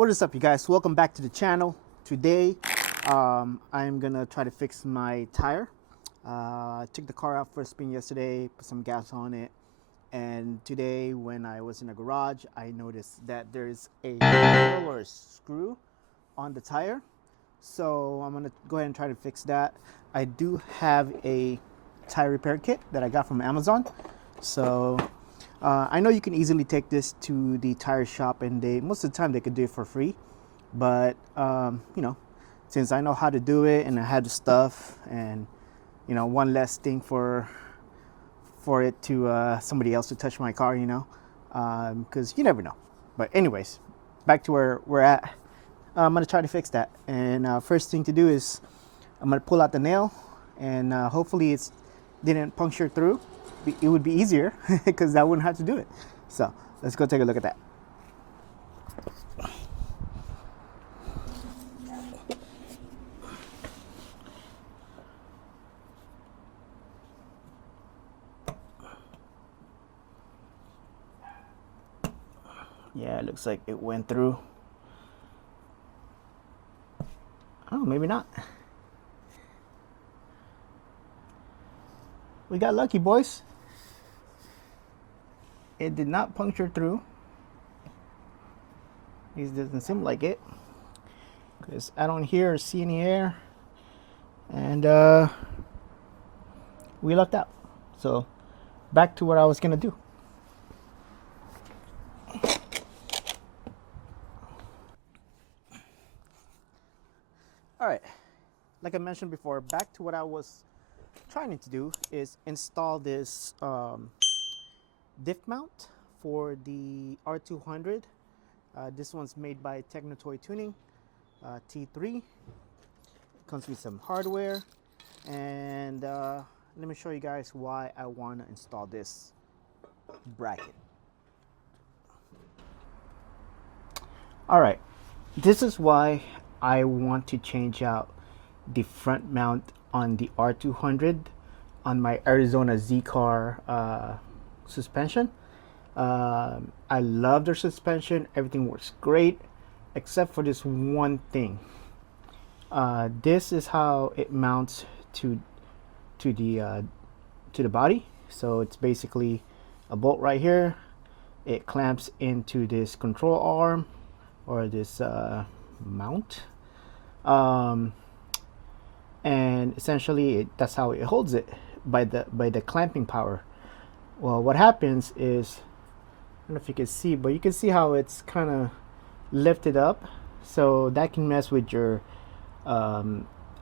What is up, you guys? Welcome back to the channel. Today I'm gonna try to fix my tire. I took the car out for a spin yesterday, put some gas on it, and today when I was in the garage I noticed that there's a nail or a screw on the tire. So I'm gonna go ahead and try to fix that. I do have a tire repair kit that I got from Amazon. So I know you can easily take this to the tire shop, and most of the time they could do it for free. But you know, since I know how to do it and I had the stuff, and you know, one less thing for it to somebody else to touch my car, you know, because you never know. But anyways, back to where we're at. I'm gonna try to fix that, and first thing to do is I'm gonna pull out the nail, and hopefully it didn't puncture through. It would be easier because I wouldn't have to do it. So let's go take a look at that. Yeah, it looks like it went through. Oh, maybe not. We got lucky, boys. It did not puncture through. It doesn't seem like it, because I don't hear or see any air, and we lucked out. So back to what I was gonna do. All right, like I mentioned before, back to what I was trying to do is install this diff mount for the R200. This one's made by Technotoytuning, T3. It comes with some hardware, and let me show you guys why I want to install this bracket. All right, this is why I want to change out the front mount on the R200 on my Arizona Z car suspension. I love their suspension. Everything works great except for this one thing. This is how it mounts to the body. So it's basically a bolt right here. It clamps into this control arm or this mount, and essentially that's how it holds it, by the clamping power. Well, what happens is, I don't know if you can see, but you can see how it's kind of lifted up, so that can mess with your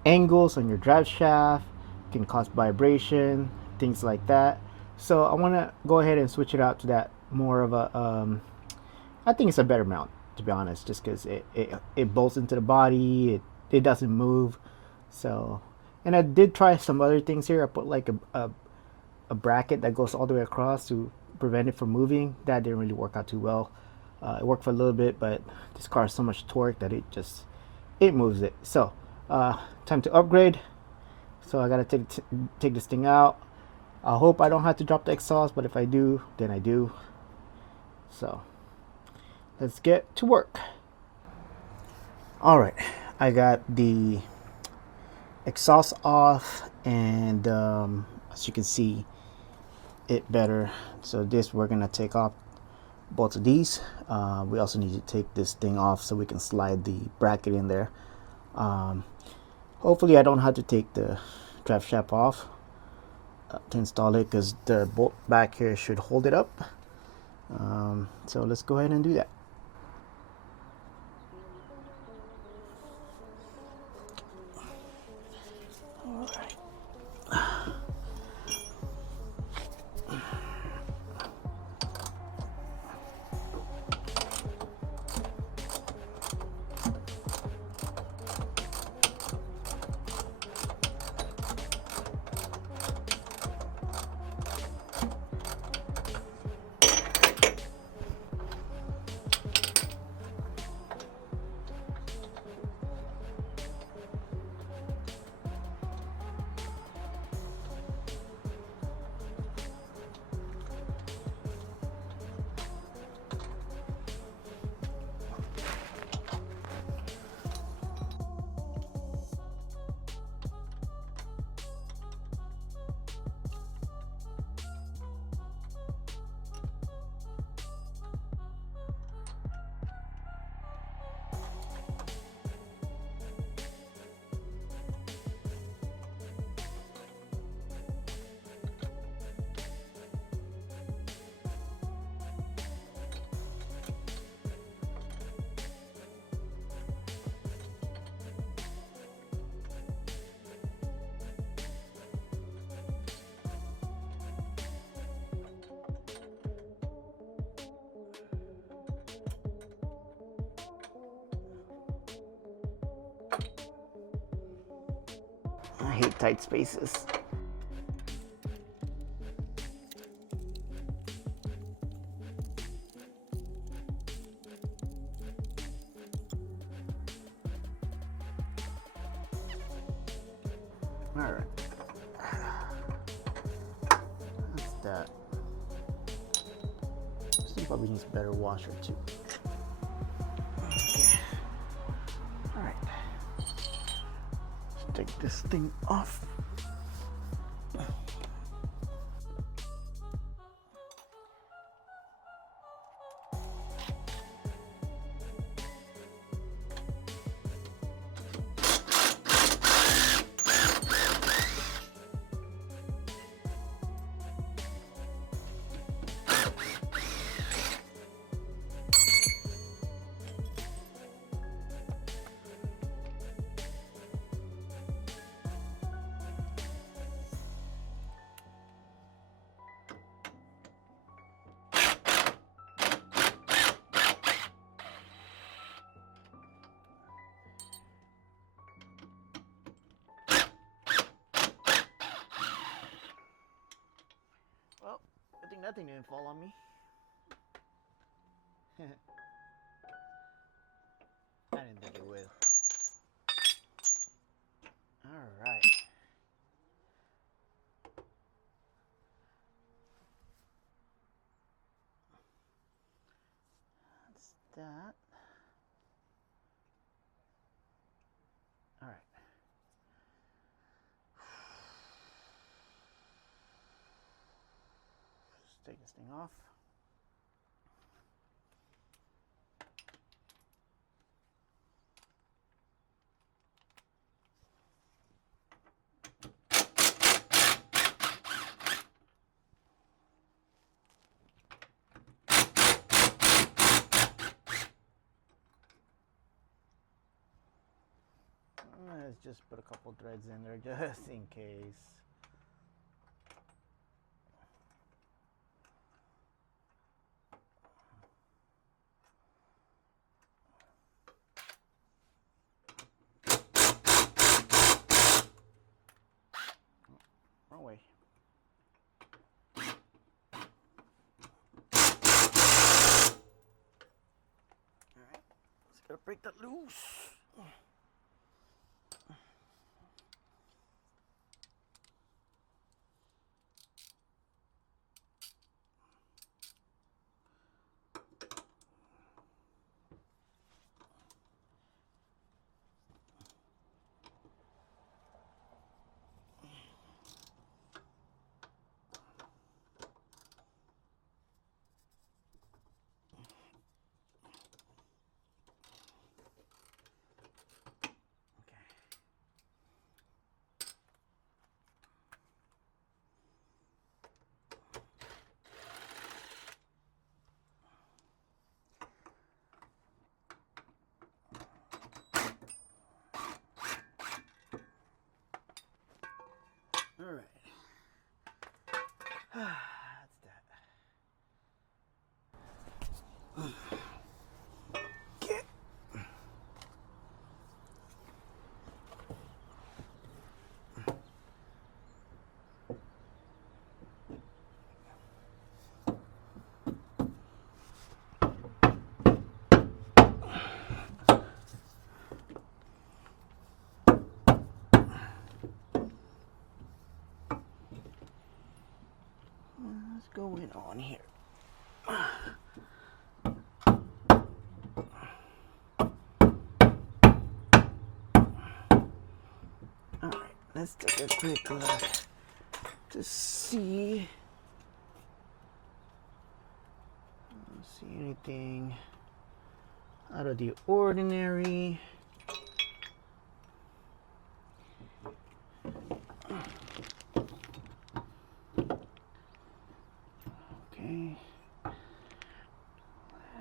angles on your drive shaft, can cause vibration, things like that. So I want to go ahead and switch it out to that more of a I think it's a better mount, to be honest, just because it bolts into the body, it doesn't move. So, and I did try some other things here. I put like a bracket that goes all the way across to prevent it from moving. That didn't really work out too well. It worked for a little bit, but this car has so much torque that it moves it. So time to upgrade. So I gotta take this thing out. I hope I don't have to drop the exhaust, but if I do, then I do. So let's get to work. All right, I got the exhaust off, and as you can see it better. So this, we're gonna take off both of these. We also need to take this thing off so we can slide the bracket in there. Hopefully I don't have to take the drive shaft off to install it, because the bolt back here should hold it up. So let's go ahead and do that. hate tight spaces. All right. That's that. This thing probably needs a better washer too. Okay. All right. Let's take this thing off. Well, I think that thing didn't fall on me. I didn't think it would. Alright. That's that. Alright. Just take this thing off. Let's just put a couple threads in there just in case. Wrong way. Alright, let's gotta break that loose. All right. That's that. Okay. What's going on here? All right, let's take a quick look to see. I don't see anything out of the ordinary. Okay.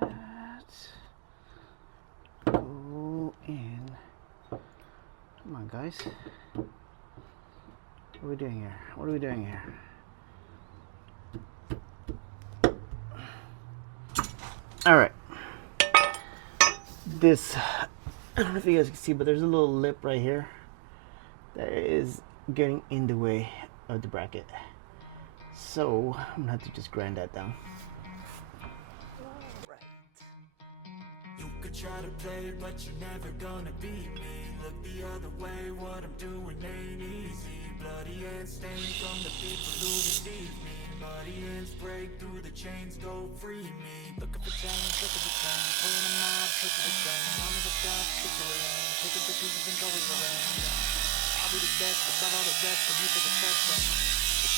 Let's go in. Come on, guys. What are we doing here? What are we doing here? All right. This, I don't know if you guys can see, but there's a little lip right here that is getting in the way of the bracket. So I'm gonna have to just grind that down. You could try to play, but you're never gonna beat me. Look the other way, what I'm doing ain't easy. Bloody hands stained from the people who deceive me. Muddy hands break through the chains, go free me. Looking for change, looking for change. Pulling them out, pushing the same. I'm in the dark, stick to it. Pick up the pieces and go with the rain. I'll be the best, above all the rest, but you for the section.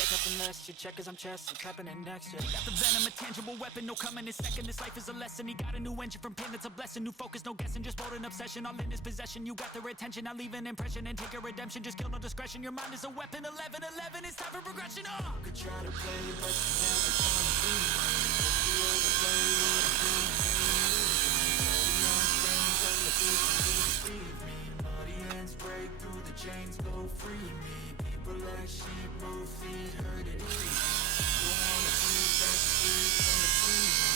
Check nothing less, you check as I'm chest, it's happening next year. Got the venom, a tangible weapon, no coming in second. This life is a lesson, he got a new engine from pain, that's a blessing. New focus, no guessing, just bold an obsession. All in his possession, you got their attention. I'll leave an impression and take your redemption. Just kill no discretion, your mind is a weapon. 11-11, it's time for progression. You could try to play, but you never gonna be me. The other way, what I'm doing ain't easy. Muddy hands break through the chains, go free me. People like sheep, move feet, hurt it easy. Don't wanna see that street from the free me.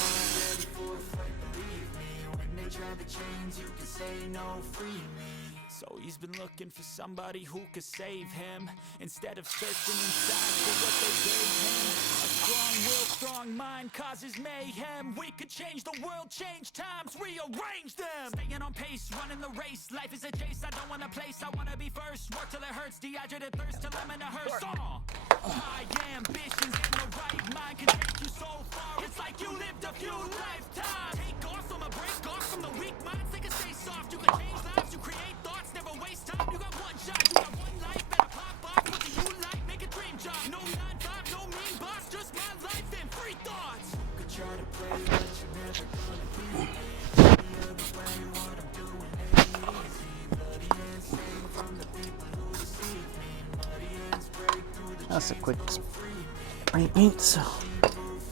I'm ready for a fight, believe me. When they try the chains, you can say no, free me. So he's been looking for somebody who could save him, instead of searching inside for what they gave him. A strong will, strong mind causes mayhem. We could change the world, change times, rearrange them. Staying on pace, running the race. Life is a chase, I don't want a place. I wanna be first, work till it hurts. Dehydrated thirst till I'm in a hearse. High ambitions and the right mind can take you so far. It's like you lived a few lifetimes. Take off from a break off from the weak minds. They can stay soft, you can change lives, you create thoughts. Never waste time, you got one shot, you got one life. Better pop off, what do you like? Make a dream job. No 9-5, no mean boss, just my life and free thoughts. You could try to play, but you're never gonna be me. The other way, what I'm doing ain't easy. Bloody hands stained from the people who deceive me. Muddy hands break through the That's a quick spray paint, so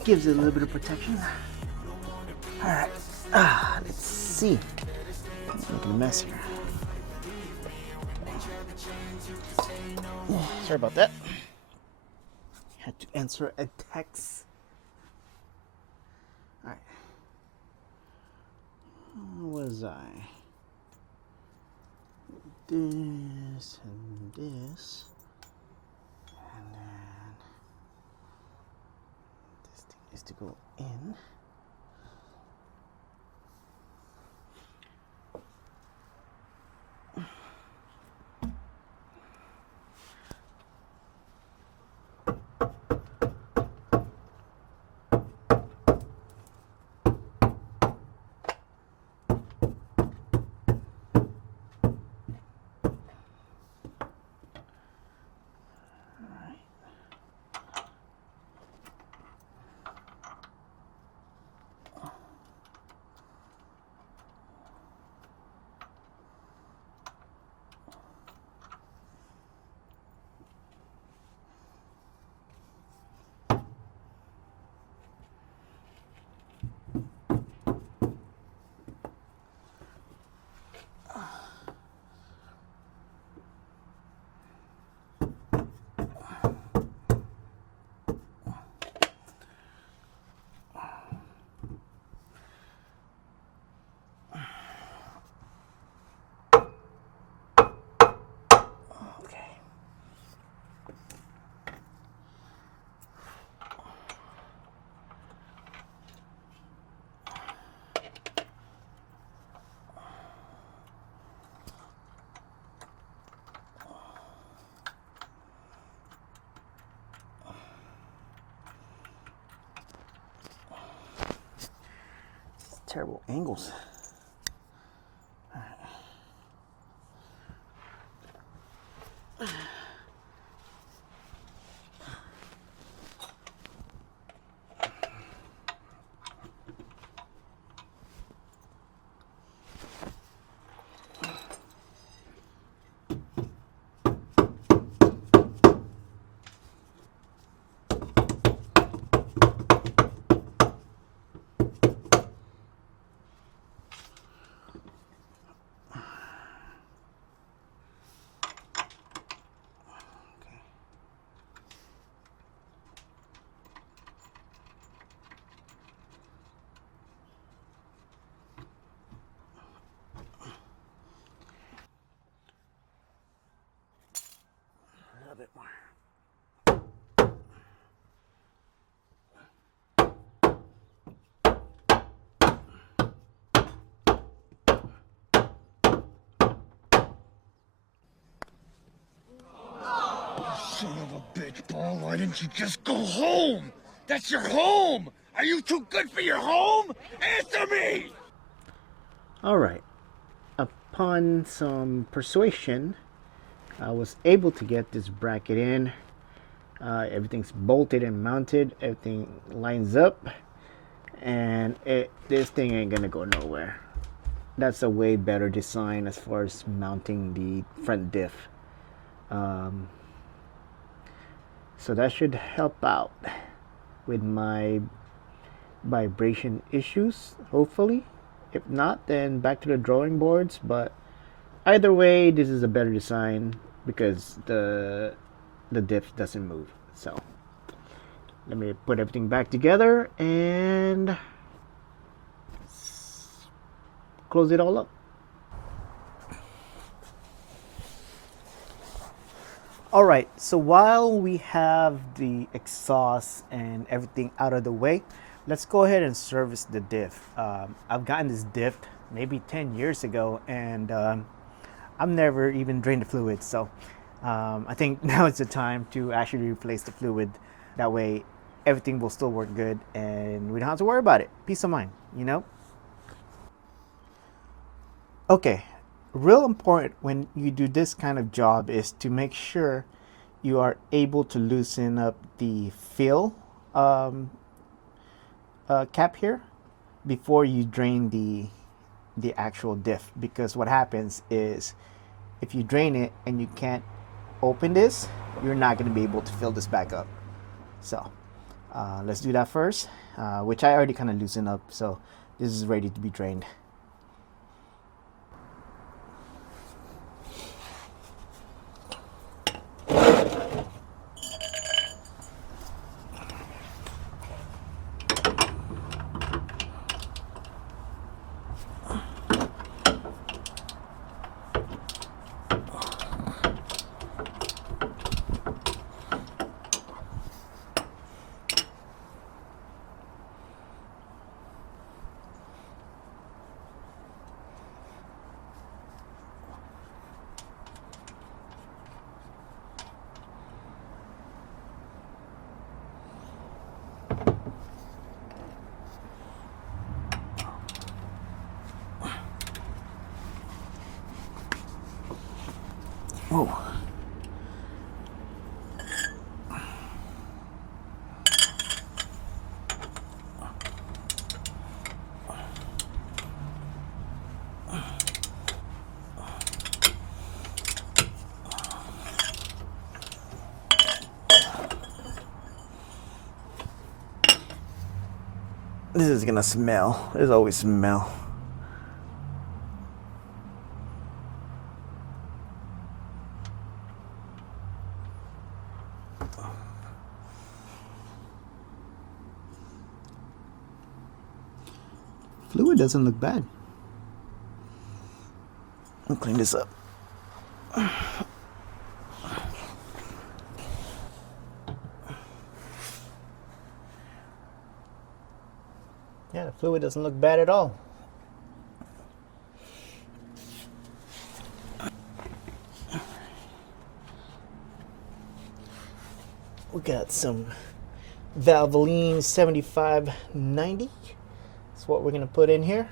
gives it a little bit of protection. All right, let's see. Making a mess here. Sorry about that. Had to answer a text. All right. Where was I? This and this. And then this thing needs to go in. Terrible angles. Son of a bitch, Paul, why didn't you just go home? That's your home! Are you too good for your home? Answer me! Alright. Upon some persuasion, I was able to get this bracket in. Everything's bolted and mounted. Everything lines up. And this thing ain't gonna go nowhere. That's a way better design as far as mounting the front diff. So that should help out with my vibration issues, hopefully. If not, then back to the drawing boards. But either way, this is a better design because the diff doesn't move. So let me put everything back together and close it all up. All right, so while we have the exhaust and everything out of the way, let's go ahead and service the diff. I've gotten this diff maybe 10 years ago, and I've never even drained the fluid. So I think now is the time to actually replace the fluid. That way, everything will still work good, and we don't have to worry about it. Peace of mind, you know? Okay, real important when you do this kind of job is to make sure you are able to loosen up the fill cap here before you drain the actual diff, because what happens is if you drain it and you can't open this, you're not going to be able to fill this back up. So let's do that first, which I already kind of loosened up, so this is ready to be drained. Whoa. This is gonna smell. There's always smell. Fluid doesn't look bad. I'll clean this up. Yeah, the fluid doesn't look bad at all. We got some Valvoline 7590. That's what we're gonna put in here.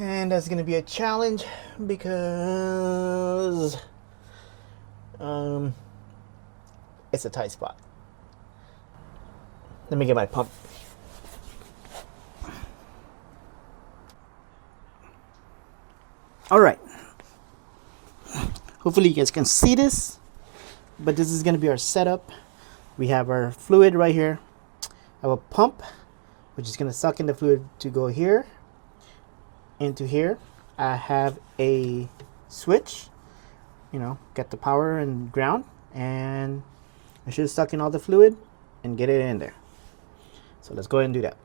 And that's gonna be a challenge because it's a tight spot. Let me get my pump. All right. Hopefully you guys can see this, but this is going to be our setup. We have our fluid right here. I have a pump, which is going to suck in the fluid to go here, into here. I have a switch, you know, get the power and ground, and I should suck in all the fluid and get it in there. So let's go ahead and do that.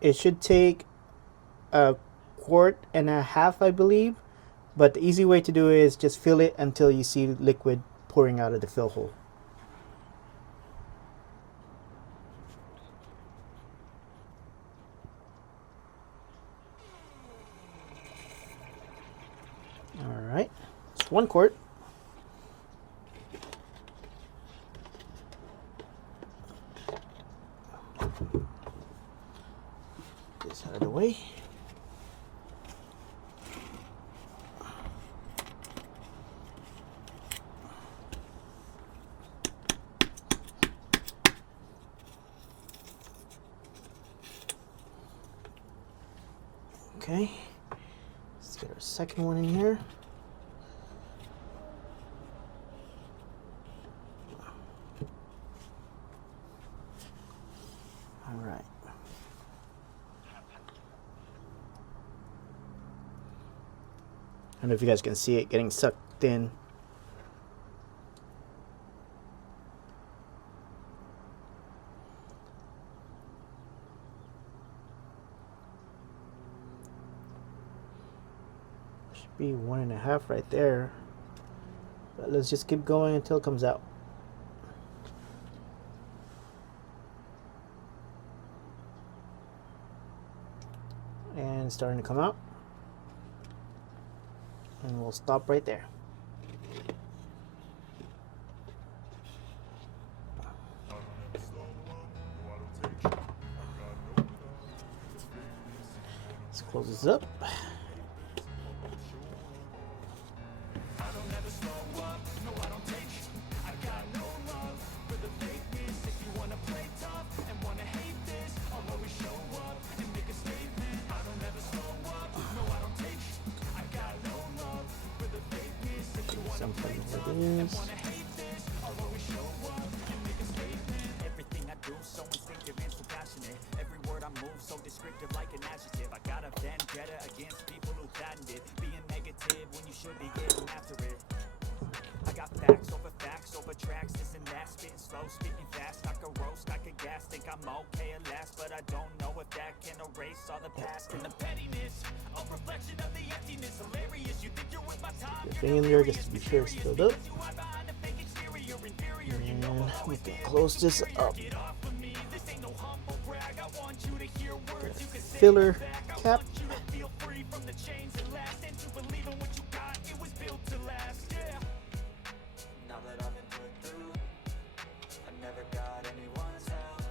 It should take a quart and a half, I believe, but the easy way to do it is just fill it until you see liquid pouring out of the fill hole. All one quart. This out of the way. Okay, let's get our second one in here. All right. I don't know if you guys can see it getting sucked in. Be 1.5 right there, but let's just keep going until it comes out. And it's starting to come out, and we'll stop right there. Let's close this up. Something like this. Everything I do so instinctive and so passionate. Every word I move so descriptive like an adjective. I got a vendetta against people who patented being negative when you should be getting after it. I got facts over tracks, this and that, spitting slow, speaking fast. I could roast, I could gas, think I'm okay at last, but I don't know if that can erase all the past and the pettiness. A reflection of the emptiness, hilarious. You think you're with my time? Your thing in there just to be sure it's filled up. And we can close this up. The filler cap. Now that I've been put through, I never got anyone's help.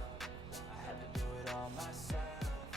I had to do it all myself.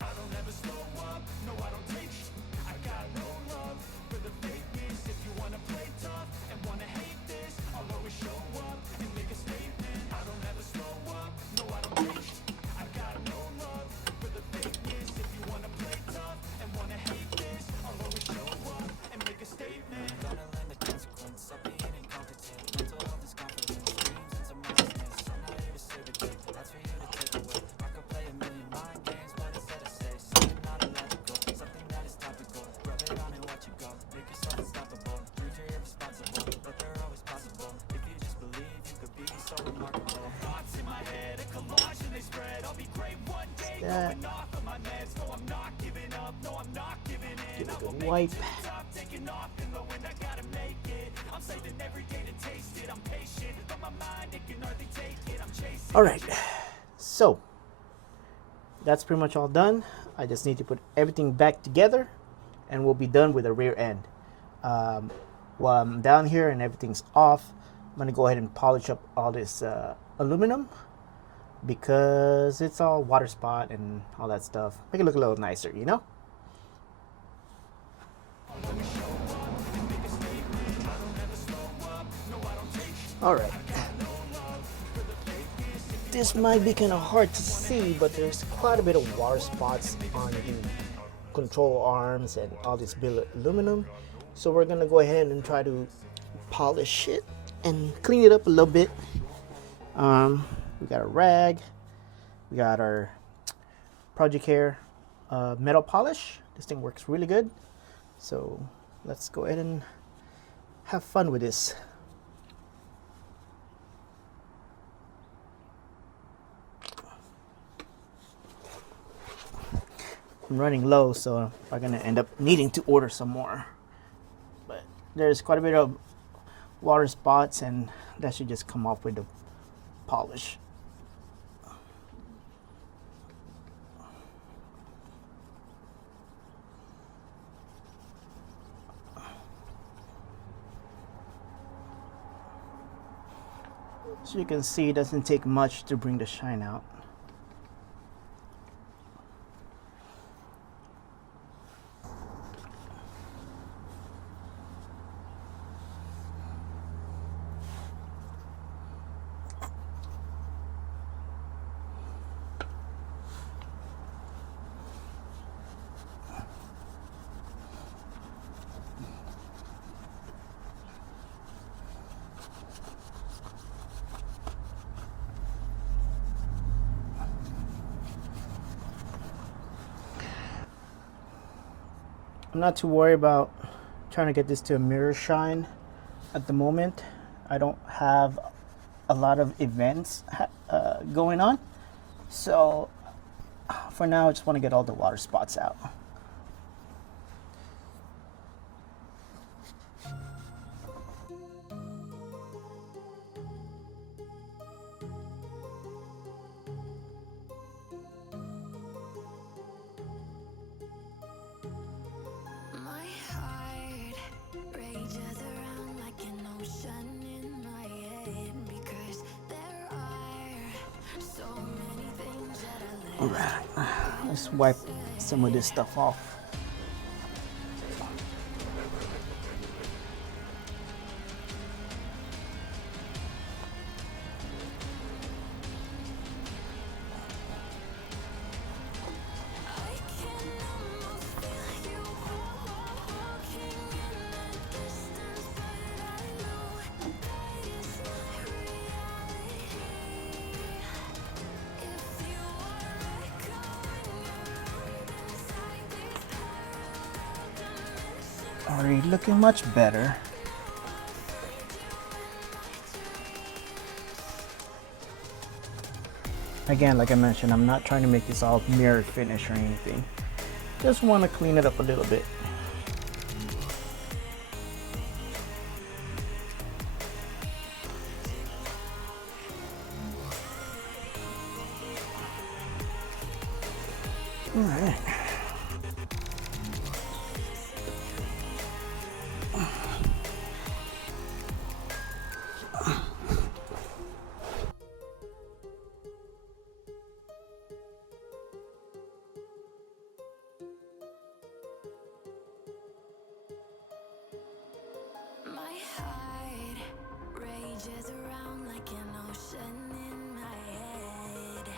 I don't ever slow up, no I don't take sh**. I got no love for the fakeness. If you wanna play tough and wanna hate this, I'll always show up and make a statement. I don't ever slow up, no I don't take sh**. I got no love for the fakeness. If you wanna play tough and wanna hate this, I'll always show up and make a statement. Gonna learn the consequence of being incompetent. Mental health is confidence, dreams and some earnestness. I'm not here to save the day, that's for you to take away. I could play a million mind games, but instead I say something not illogical, something that is topical. Rub it on and watch it go, make yourself unstoppable. Dreams are irresponsible, but they're always possible. If you just believe, you could be so remarkable. Thoughts in my head, a collage and they spread. I'll be great one day, going off of my meds. No, I'm not giving up, no, I'm not giving in. Give it a good wipe. Taking off in the wind, I gotta make it. I'm saving every day to taste it. I'm patient, but my mind, it can hardly take it. I'm chasing. All right, so that's pretty much all done. I just need to put everything back together, and we'll be done with the rear end. While I'm down here and everything's off, I'm gonna go ahead and polish up all this aluminum because it's all water spot and all that stuff. Make it look a little nicer, you know? All right. This might be kind of hard to see, but there's quite a bit of water spots on the control arms and all this billet aluminum. So we're gonna go ahead and try to polish it and clean it up a little bit. We got a rag, we got our Project Hair metal polish. This thing works really good. So let's go ahead and have fun with this. I'm running low, so I'm gonna end up needing to order some more. But there's quite a bit of water spots, and that should just come off with the polish. So you can see it doesn't take much to bring the shine out. I'm not too worried about trying to get this to a mirror shine at the moment. I don't have a lot of events going on, so for now I just want to get all the water spots out. My heart rages around like an ocean in my head because there are so many things that I let Alright, let's wipe some of this stuff off. I can almost feel you walking in the distance, but I know that is not reality. If you are echoing around inside these parallel dimensions, Already looking much better. Again, like I mentioned, I'm not trying to make this all mirror finish or anything. Just want to clean it up a little bit. All right. my heart rages around like an ocean in my head.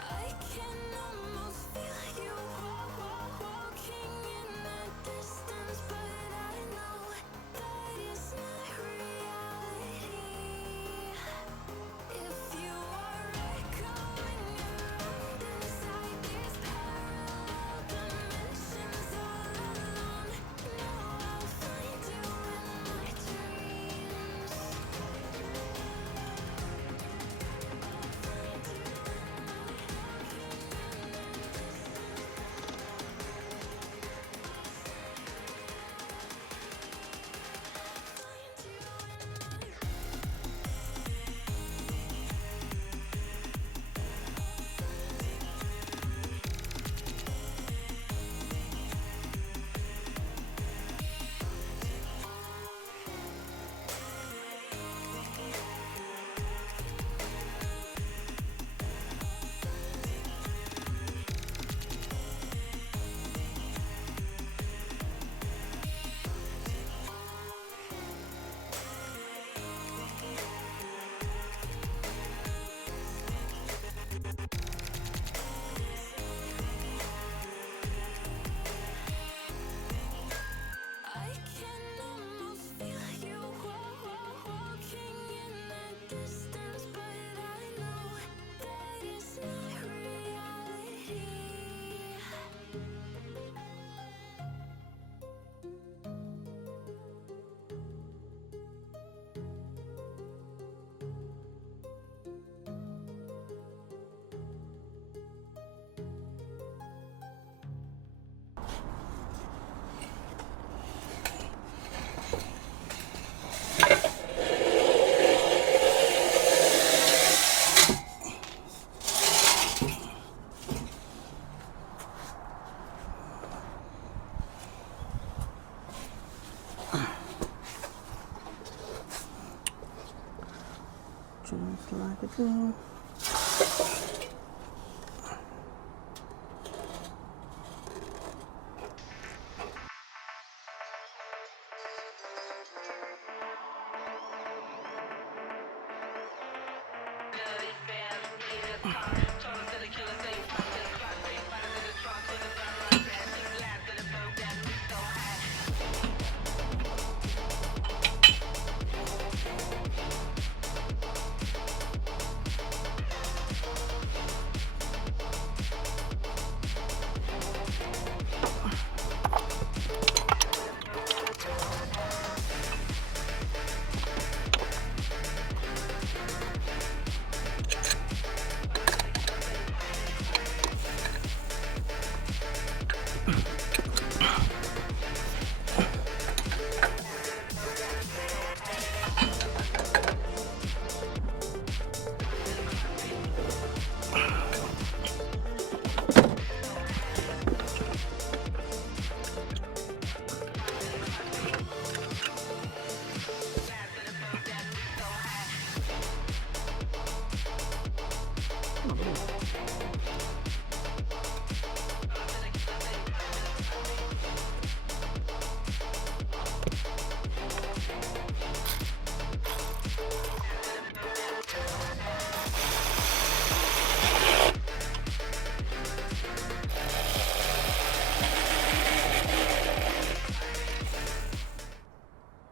I can almost feel you walking in the distance, but I know that is not reality. If you are echoing around inside these parallel dimensions all alone, know I'll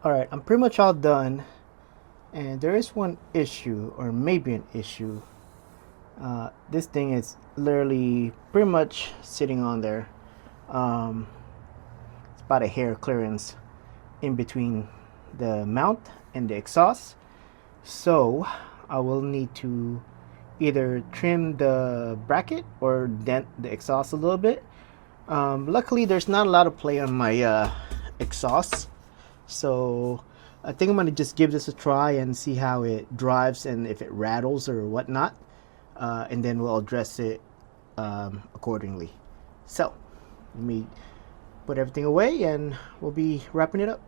Alright, I'm pretty much all done, and there is one issue, or maybe an issue. This thing is literally pretty much sitting on there. It's about a hair clearance in between the mount and the exhaust, so I will need to either trim the bracket or dent the exhaust a little bit. Luckily there's not a lot of play on my exhaust, so I think I'm gonna just give this a try and see how it drives and if it rattles or whatnot, and then we'll address it accordingly. So let me put everything away and we'll be wrapping it up.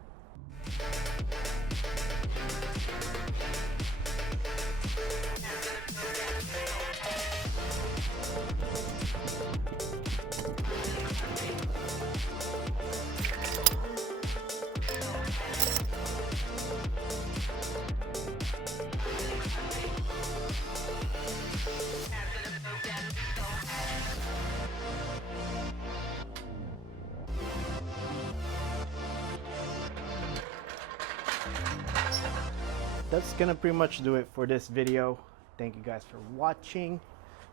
That's gonna pretty much do it for this video. Thank you guys for watching.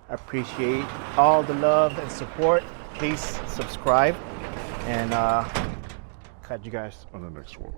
I appreciate all the love and support. Please subscribe, and catch you guys on the next one.